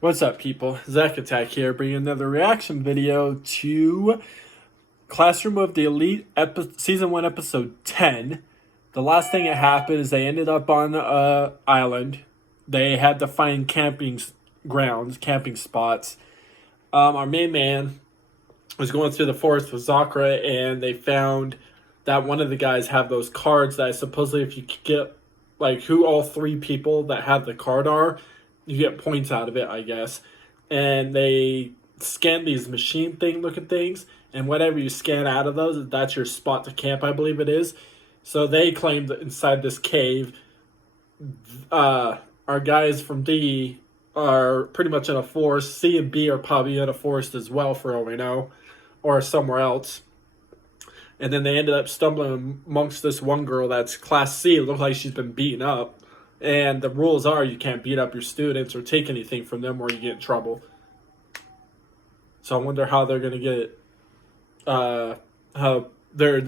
What's up, people? Zach Attack here, bringing another reaction video to Classroom of the Elite Season 1, Episode 10. The last thing that happened is they ended up on an island. They had to find camping grounds, camping spots. Our main man was going through the forest with Zakra, and they found that one of the guys have those cards that supposedly if you get, like, who all three people that have the card are, you get points out of it, I guess. And they scan these machine thing looking things, and whatever you scan out of those, that's your spot to camp, I believe it is. So they claimed that inside this cave, our guys from D are pretty much in a forest. C and B are probably in a forest as well, for all we know, or somewhere else. And then they ended up stumbling amongst this one girl that's Class C. It looked like she's been beaten up. And the rules are you can't beat up your students or take anything from them or you get in trouble. So I wonder how they're going to get, how they're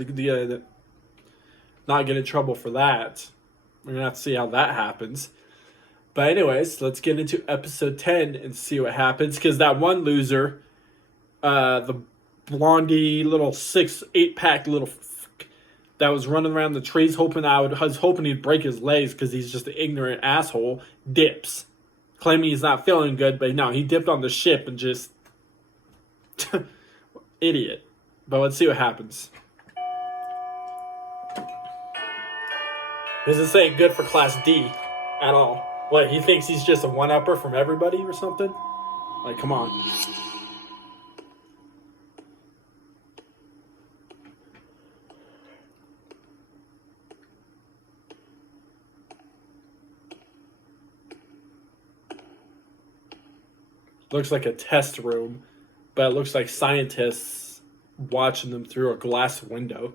not get in trouble for that. We're going to have to see how that happens. But anyways, let's get into episode 10 and see what happens. Because that one loser, the blondie little 8-pack little that was running around the trees I was hoping he'd break his legs because he's just an ignorant asshole, dips. Claiming he's not feeling good, but no, he dipped on the ship and just... idiot. But let's see what happens. This is saying good for Class D at all. What, he thinks he's just a one-upper from everybody or something? Like, come on. Looks like a test room, but it looks like scientists watching them through a glass window.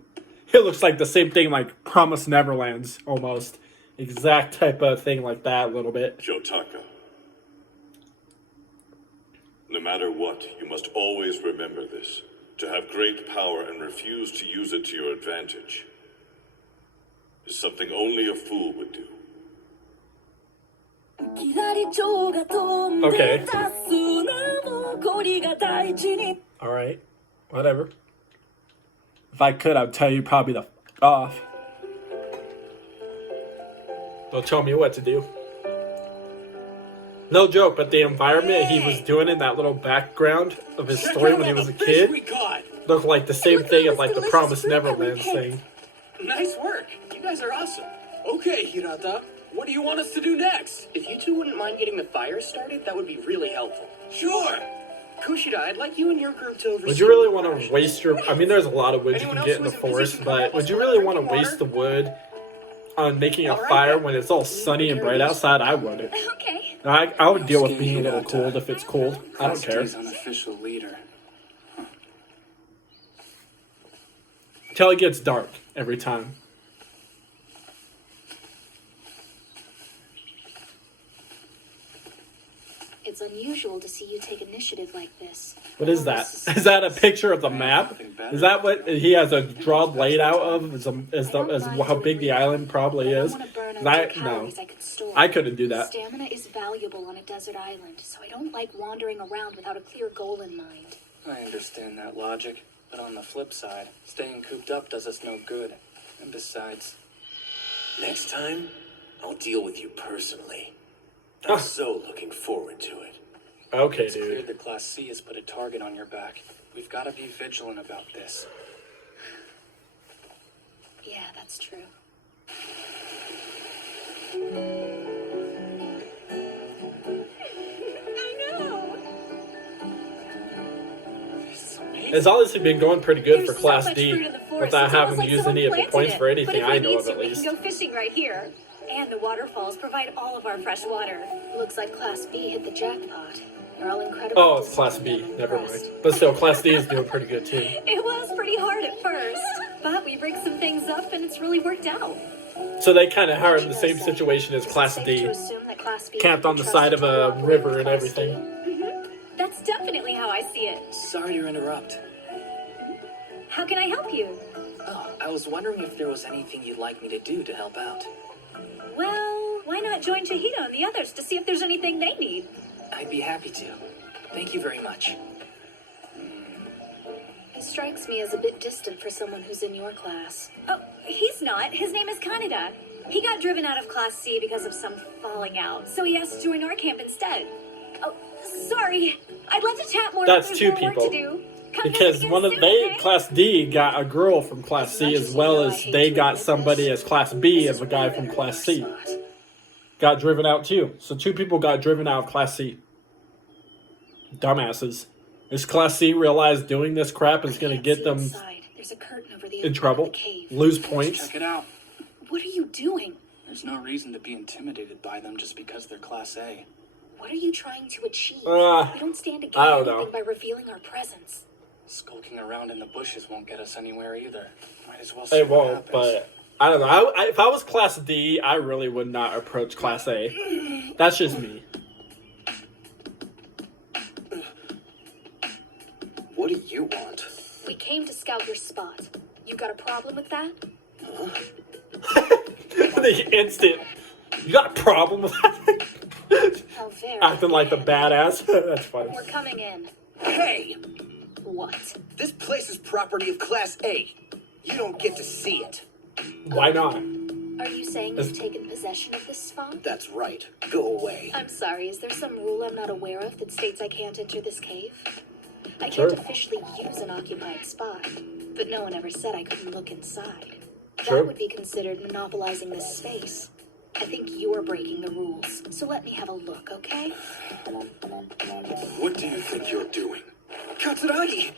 It looks like the same thing like Promised Neverlands, almost. Exact type of thing like that, a little bit. Jotaka. No matter what, you must always remember this. To have great power and refuse to use it to your advantage is something only a fool would do. Okay. Alright. Whatever. If I could, I'd tell you probably to f*** off. Don't tell me what to do. No joke, but the environment he was doing in that little background of his story when he was a kid looked like the same thing as like the Promised Neverland thing. Nice work. You guys are awesome. Okay, Hirata. What do you want us to do next? If you two wouldn't mind getting the fire started, that would be really helpful. Sure. Kushida, I'd like you and your group to oversee... Would you really want to waste your... I mean, there's a lot of wood you can get in the forest, but would you really want to waste the wood on making a fire when it's all sunny and bright outside? I wouldn't. Okay. I would deal with being a little cold if it's cold. I don't care. Unofficial leader. Until it gets dark every time. It's unusual to see you take initiative like this. What is that? Is that a picture of the map? Is that what he has a draw laid out of? As how big the island probably is? No. I couldn't do that. Stamina is valuable on a desert island, so I don't like wandering around without a clear goal in mind. I understand that logic, but on the flip side, staying cooped up does us no good. And besides... Next time, I'll deal with you personally. I'm so looking forward to it. Okay, It's clear dude. that Class C has put a target on your back. We've got to be vigilant about this. Yeah, that's true. It's obviously been going pretty good for Class D without having to use any of the points for anything I know of, at least. We can go fishing right here. And the waterfalls provide all of our fresh water. Looks like Class B hit the jackpot. They're all incredible. Oh, it's Class B. Never mind. But still, Class D is doing pretty good, too. It was pretty hard at first, but we rigged some things up and it's really worked out. So they kind of are in the same situation as Class D. Camped on the side of a river and everything. Mm-hmm. That's definitely how I see it. Sorry to interrupt. How can I help you? Oh, I was wondering if there was anything you'd like me to do to help out. Well, why not join Chihito and the others to see if there's anything they need? I'd be happy to. Thank you very much. He strikes me as a bit distant for someone who's in your class. Oh, he's not. His name is Kaneda. He got driven out of Class C because of some falling out, so he has to join our camp instead. Oh, sorry. I'd love to chat more. That's but there's two more work people. to do. Come Because again one of soon, they okay? Class D got a girl from Class C, as well as they got somebody as Class B as a guy from Class C. Got driven out too. So two people got driven out of Class C. Dumbasses. Is Class C realized doing this crap is going to get them There's a curtain over the in trouble, lose points? Check it out. What are you doing? There's no reason to be intimidated by them just because they're Class A. What are you trying to achieve? Uh, We don't stand to gain I don't anything know. by revealing our presence. Skulking around in the bushes won't get us anywhere either. Might as well It see what won't, happens. but I don't know. If I was Class D, I really would not approach Class A. That's just me. What do you want? We came to scout your spot. You got a problem with that? The instant. You got a problem with that? How very. Acting like the badass. That's funny. We're coming in. Hey! What? This place is property of Class A. You don't get to see it. Why not? Are you saying you've taken possession of this spot? That's right. Go away. I'm sorry, is there some rule I'm not aware of that states I can't enter this cave? I Sure. can't officially use an occupied spot, but no one ever said I couldn't look inside. Sure. That would be considered monopolizing this space. I think you're breaking the rules, so let me have a look, okay? What do you think you're doing? Katsuragi!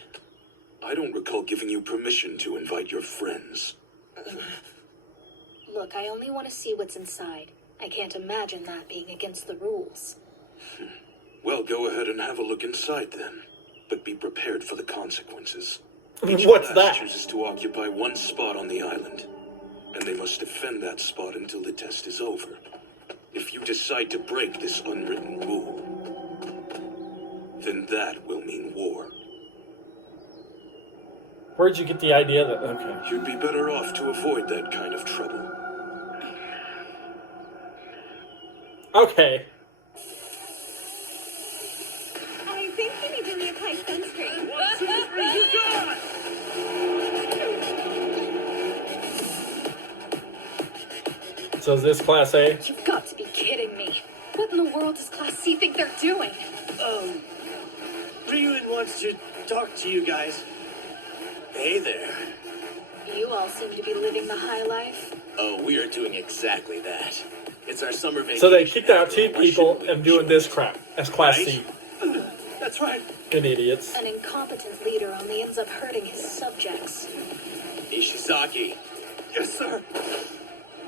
I don't recall giving you permission to invite your friends. Look, I only want to see what's inside. I can't imagine that being against the rules. Well, go ahead and have a look inside then. But be prepared for the consequences. What's Class that? chooses to occupy one spot on the island, and they must defend that spot until the test is over. If you decide to break this unwritten rule, then that will mean war. Where'd you get the idea that... Okay. You'd be better off to avoid that kind of trouble. Okay. I think you need to reapply sunscreen. So is this Class A? You've got to be kidding me. What in the world does Class C think they're doing? Ryuen wants to talk to you guys. Hey there. You all seem to be living the high life. Oh, we are doing exactly that. It's our summer vacation. So they kicked out after two all. people Why and shouldn't doing we this enjoy crap as Class Right? C. That's right. Good idiots. An incompetent leader only ends up hurting his subjects. Ishizaki, Yes, sir.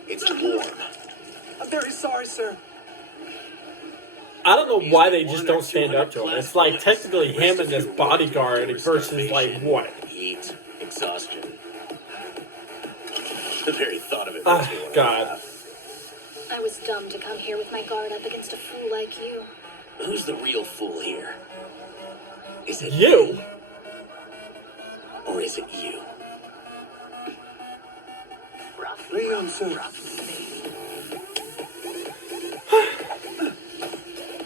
it's warm. I'm very sorry, sir. I don't know He's why got they just 1 or don't stand 200 up to him. class It's like points. technically The him rest and of this you will bodyguard have to versus like starvation, what? Heat, exhaustion. The very thought of it Ah, makes me want to God. laugh. I was dumb to come here with my guard up against a fool like you. Who's the real fool here? Is it You? me? Or is it you? Ryuen, sir.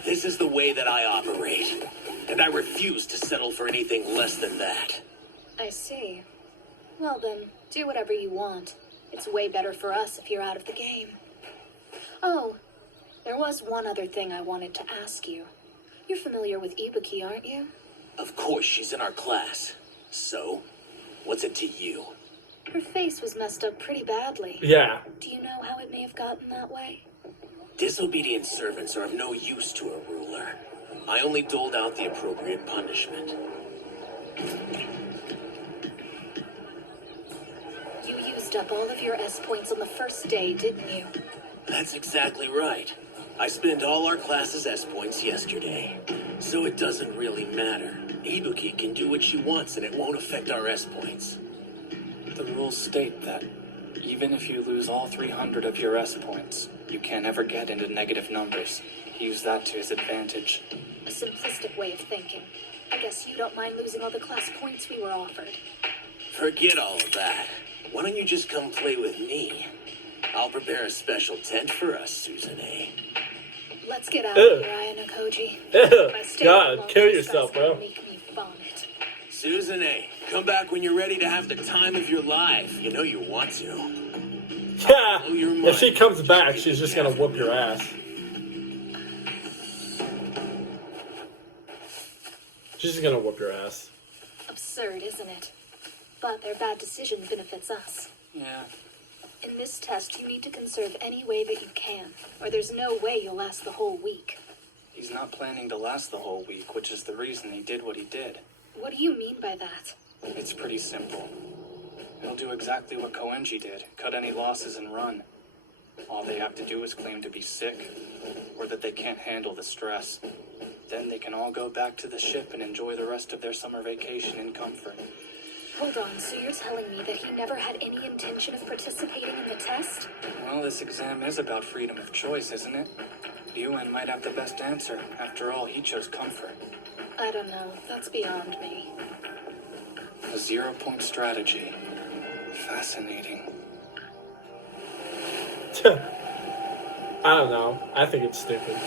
This is the way that I operate, and I refuse to settle for anything less than that. I see. Well then, do whatever you want. It's way better for us if you're out of the game. Oh, there was one other thing I wanted to ask you. You're familiar with Ibuki, aren't you? Of course she's in our class. So, what's it to you? Her face was messed up pretty badly. Yeah. Do you know how it may have gotten that way? Disobedient servants are of no use to a ruler. I only doled out the appropriate punishment. You used up all of your S points on the first day, didn't you? That's exactly right. I spent all our class's S points yesterday. So it doesn't really matter. Ibuki can do what she wants and it won't affect our S points. The rules state that even if you lose all 300 of your S points, you can't ever get into negative numbers. He used that to his advantage. A simplistic way of thinking. I guess you don't mind losing all the class points we were offered. Forget all of that. Why don't you just come play with me? I'll prepare a special tent for us, Susanne. Let's get out Ew. of here, Ayano Koji. Ew. If I stay God, long, kill this yourself, guy's gonna bro. Make me vomit. Susan A., come back when you're ready to have the time of your life. You know you want to. Yeah. Blow your If she mind. comes back, she's just gonna whoop your ass. She's just gonna whoop your ass. Absurd, isn't it? But their bad decision benefits us. Yeah. In this test, you need to conserve any way that you can, or there's no way you'll last the whole week. He's not planning to last the whole week, which is the reason he did what he did. What do you mean by that? It's pretty simple. He'll do exactly what Koenji did, cut any losses and run. All they have to do is claim to be sick, or that they can't handle the stress. Then they can all go back to the ship and enjoy the rest of their summer vacation in comfort. Hold on, so you're telling me that he never had any intention of participating in the test? Well, this exam is about freedom of choice, isn't it? Yuen might have the best answer. After all, he chose comfort. I don't know. That's beyond me. A 0-point strategy. Fascinating. I don't know. I think it's stupid.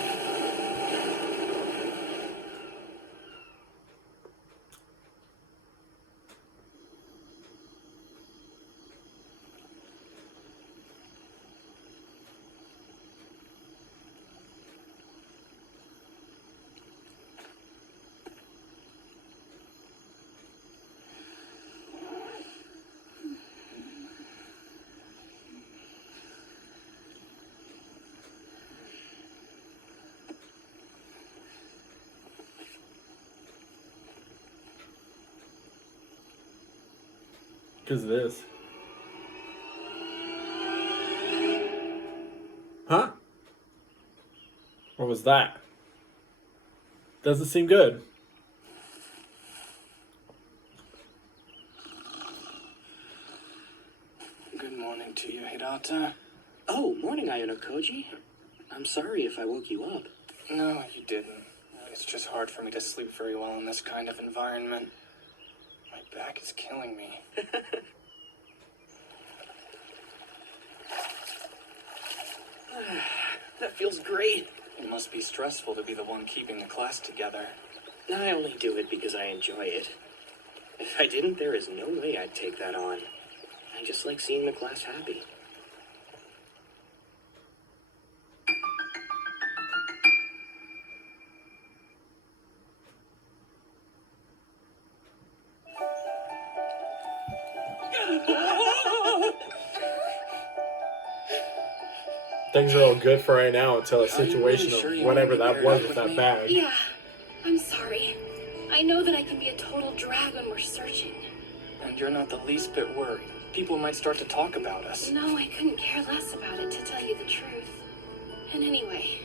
Because of this. Huh? What was that? Doesn't seem good. Good morning to you, Hirata. Oh, morning, Ayano Koji. I'm sorry if I woke you up. No, you didn't. It's just hard for me to sleep very well in this kind of environment. My back is killing me. That feels great. It must be stressful to be the one keeping the class together. I only do it because I enjoy it. If I didn't, there is no way I'd take that on. I just like seeing the class happy. Things are all good for right now until a situation really sure of you whatever wanna be that paired was up with with that me? bag. Yeah, I'm sorry. I know that I can be a total drag when we're searching. And you're not the least bit worried. People might start to talk about us. No, I couldn't care less about it, to tell you the truth. And anyway,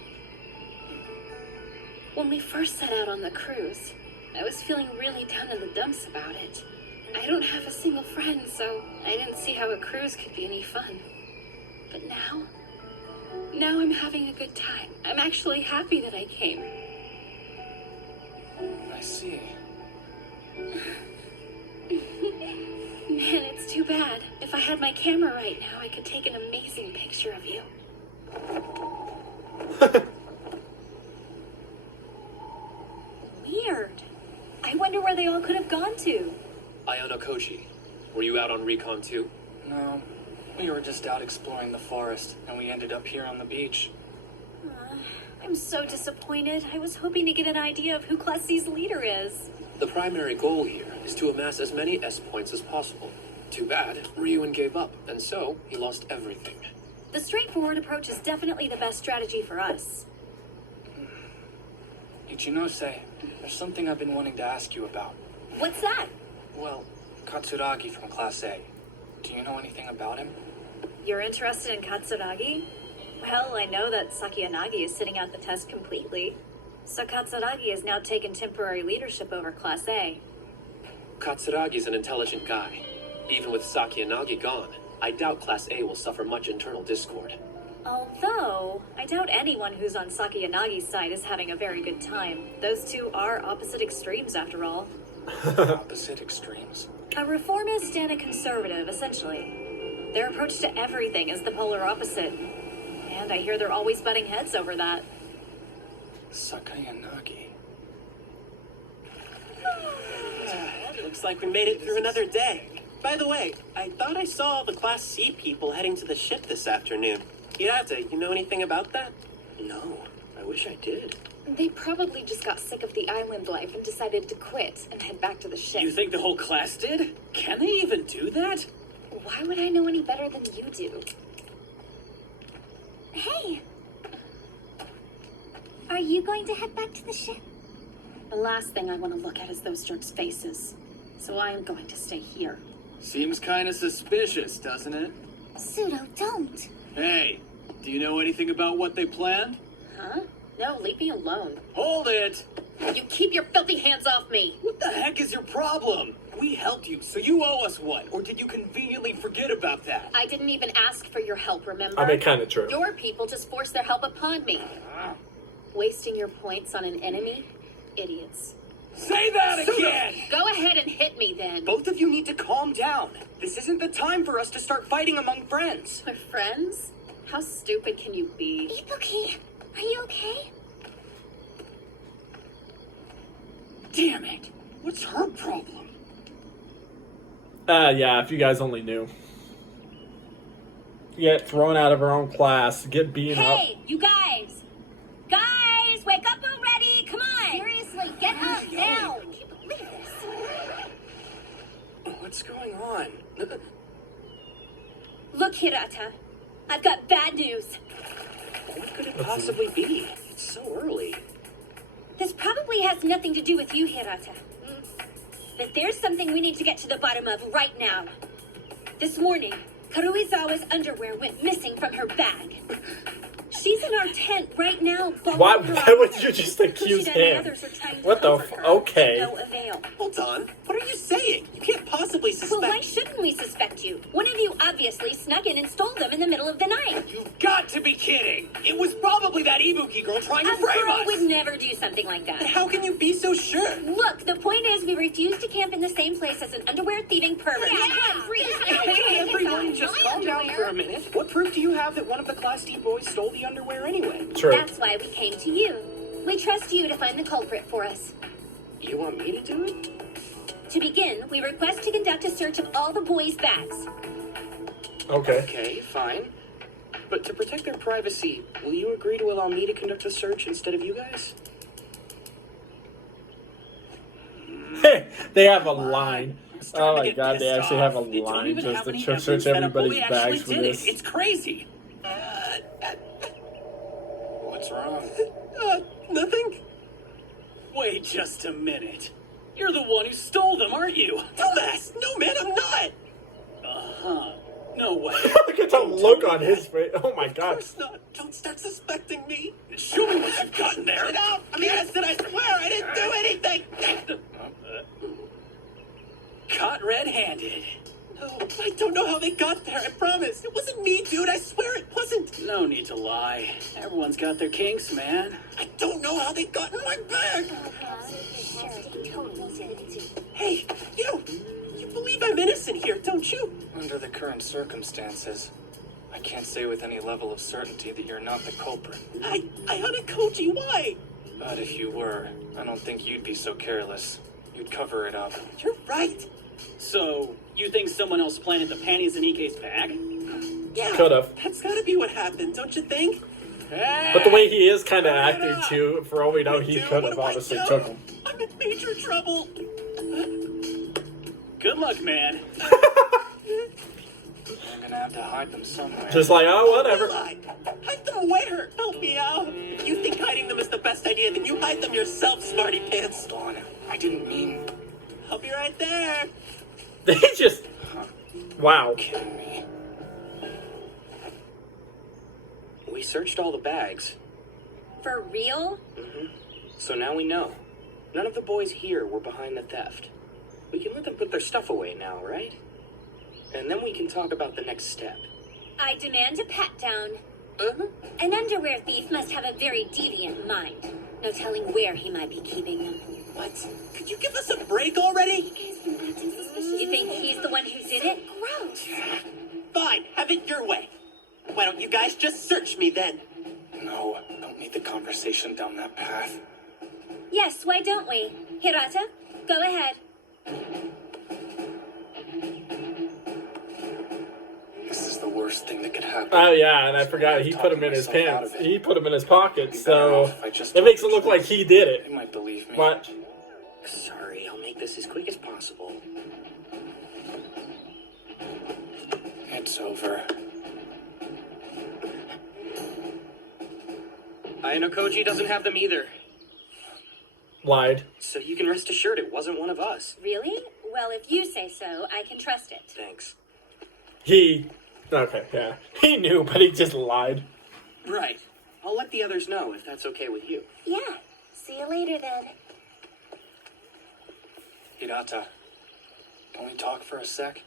when we first set out on the cruise, I was feeling really down in the dumps about it. I don't have a single friend, so I didn't see how a cruise could be any fun. But now I'm having a good time. I'm actually happy that I came. I see. Man, it's too bad. If I had my camera right now, I could take an amazing picture of you. Weird. I wonder where they all could have gone to. Ayano Koji, were you out on recon too? No, we were just out exploring the forest, and we ended up here on the beach. I'm so disappointed. I was hoping to get an idea of who Class C's leader is. The primary goal here is to amass as many S points as possible. Too bad, Ryuin gave up, and so he lost everything. The straightforward approach is definitely the best strategy for us. Ichinose, there's something I've been wanting to ask you about. What's that? Well, Katsuragi from Class A. Do you know anything about him? You're interested in Katsuragi? Well, I know that Sakiyanagi is sitting out the test completely. So Katsuragi has now taken temporary leadership over Class A. Katsuragi's an intelligent guy. Even with Sakiyanagi gone, I doubt Class A will suffer much internal discord. Although, I doubt anyone who's on Sakiyanagi's side is having a very good time. Those two are opposite extremes, after all. Opposite extremes. A reformist and a conservative, essentially. Their approach to everything is the polar opposite. And I hear they're always butting heads over that. Sakayanagi. Looks like we made it through another day. By the way, I thought I saw all the Class C people heading to the ship this afternoon. Hirata, you know anything about that? No, I wish I did. They probably just got sick of the island life and decided to quit and head back to the ship. You think the whole class did? Can they even do that? Why would I know any better than you do? Hey! Are you going to head back to the ship? The last thing I want to look at is those jerks' faces. So I am going to stay here. Seems kind of suspicious, doesn't it? Pseudo, don't. Hey, do you know anything about what they planned? Huh? No, leave me alone. Hold it! You keep your filthy hands off me! What the heck is your problem? We helped you, so you owe us one. Or did you conveniently forget about that? I didn't even ask for your help, remember? I mean, kind of true. Your people just forced their help upon me. Wasting your points on an enemy? Idiots. Say that again! Go ahead and hit me then. Both of you need to calm down. This isn't the time for us to start fighting among friends. We're friends? How stupid can you be? Ibuki, are you okay? Damn it! What's her problem? Yeah, if you guys only knew. Get thrown out of her own class, get beaten up. Hey, you guys! Guys, wake up already! Come on! Seriously, get up now! I can't believe this. What's going on? Look, Hirata. I've got bad news. What could it possibly be? It's so early. This probably has nothing to do with you, Hirata. But there's something we need to get to the bottom of right now. This morning, Karuizawa's underwear went missing from her bag. She's in our tent right now. Why would you just accuse him? What the okay. No avail. Hold on. What are you saying? You can't possibly suspect... Well, why shouldn't we suspect you? One of you obviously snuck in and stole them in the middle of the night. You've got to be kidding! It was probably that Ibuki girl trying to A frame girl us! would never do something like But that. how can you be so sure? Look, the point is we refuse to camp in the same place as an underwear thieving pervert. Hey, everyone, just calm down for a minute. What proof do you have that one of the Class D boys stole the underwear anyway? True. That's why we came to you. We trust you to find the culprit for us. You want me to do it? To begin, we request to conduct a search of all the boys' bags. Okay. Okay, fine. But to protect their privacy, will you agree to allow me to conduct a search instead of you guys? They have a line. Oh my Get god, they pissed actually have a off. They don't line even just have to any search evidence that a everybody's boy bags actually for did this. it. It's crazy. What's wrong? Nothing? Wait just a minute. You're the one who stole them, aren't you? Dumbass! No, man, I'm not! Uh-huh. No way. Look at the look on his face. Oh my Of god. course not. Don't start suspecting me. Show me what you've got in there. Get out! I mean, I said I swear I didn't do anything! Caught red-handed. No, I don't know how they got there, I promise. It wasn't me, dude. I swear it wasn't. No need to lie. Everyone's got their kinks, man. I don't know how they got in my bag. Hey, you believe I'm innocent here, don't you? Under the current circumstances, I can't say with any level of certainty that you're not the culprit. I Ayana Koji, why? But if you were, I don't think you'd be so careless. You'd cover it up. You're right. So, you think someone else planted the panties in Ike's bag? Yeah. Could've. That's gotta be what happened, don't you think? But the way he is kind of acting too, for all we know, he Dude, could what have do I honestly do? took him. I'm in major trouble. Good luck, man. I'm gonna have to hide them somewhere. Just like, oh, whatever. Will I? Hide them where? Help me out. If you think hiding them is the best idea, then you hide them yourself, smarty pants. Hold on. I didn't mean... I'll be right there. They just, wow. Kidding me. We searched all the bags. For real? So now we know. None of the boys here were behind the theft. We can let them put their stuff away now, right? And then we can talk about the next step. I demand a pat down. Uh-huh. An underwear thief must have a very deviant mind. No telling where he might be keeping them. What? Could you give us a break already? You think he's the one who did it? Gross. Fine, have it your way. Why don't you guys just search me then? No, don't lead the conversation down that path. Yes, why don't we? Hirata, go ahead. This is the worst thing that could happen. Oh yeah, and I forgot he put him in his pants. He put him in his pocket, so it makes it look like he did They it. might believe me. But Sorry, I'll make this as quick as possible. It's over. Ayano doesn't have them either. lied. So you can rest assured it wasn't one of us. Really? Well, if you say so, I can trust it. Thanks. Okay, yeah. He knew, but he just lied. Right. I'll let the others know if that's okay with you. Yeah. See you later then. Hirata, can we talk for a sec?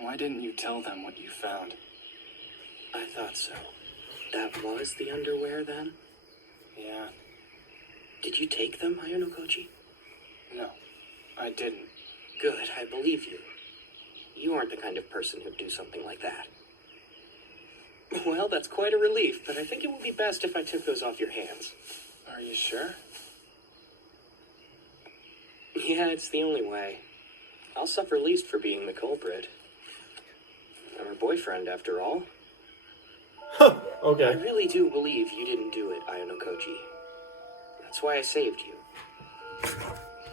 Why didn't you tell them what you found? I thought so. That was the underwear then? Yeah, Did you take them, Ayano? no, I didn't. Good, I believe you. You aren't the kind of person who'd do something like that. Well, that's quite a relief, but I think it would be best if I took those off your hands. Are you sure? Yeah, it's the only way. I'll suffer least for being the culprit. I'm her boyfriend, after all. I Okay. really do believe you didn't do it, Ayano. That's why I saved you.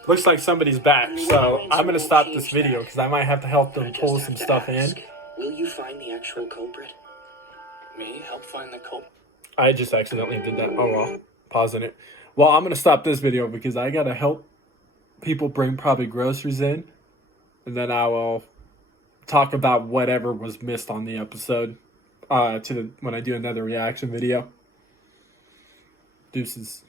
Looks like somebody's back, so I'm gonna stop this video because I might have to help them pull some stuff in. Will you find the actual culprit? Me? Help find the culprit? I just accidentally did that. Oh well. Pausing it. Well, I'm gonna stop this video because I gotta help people bring probably groceries in, and then I will talk about whatever was missed on the episode when I do another reaction video. Deuces.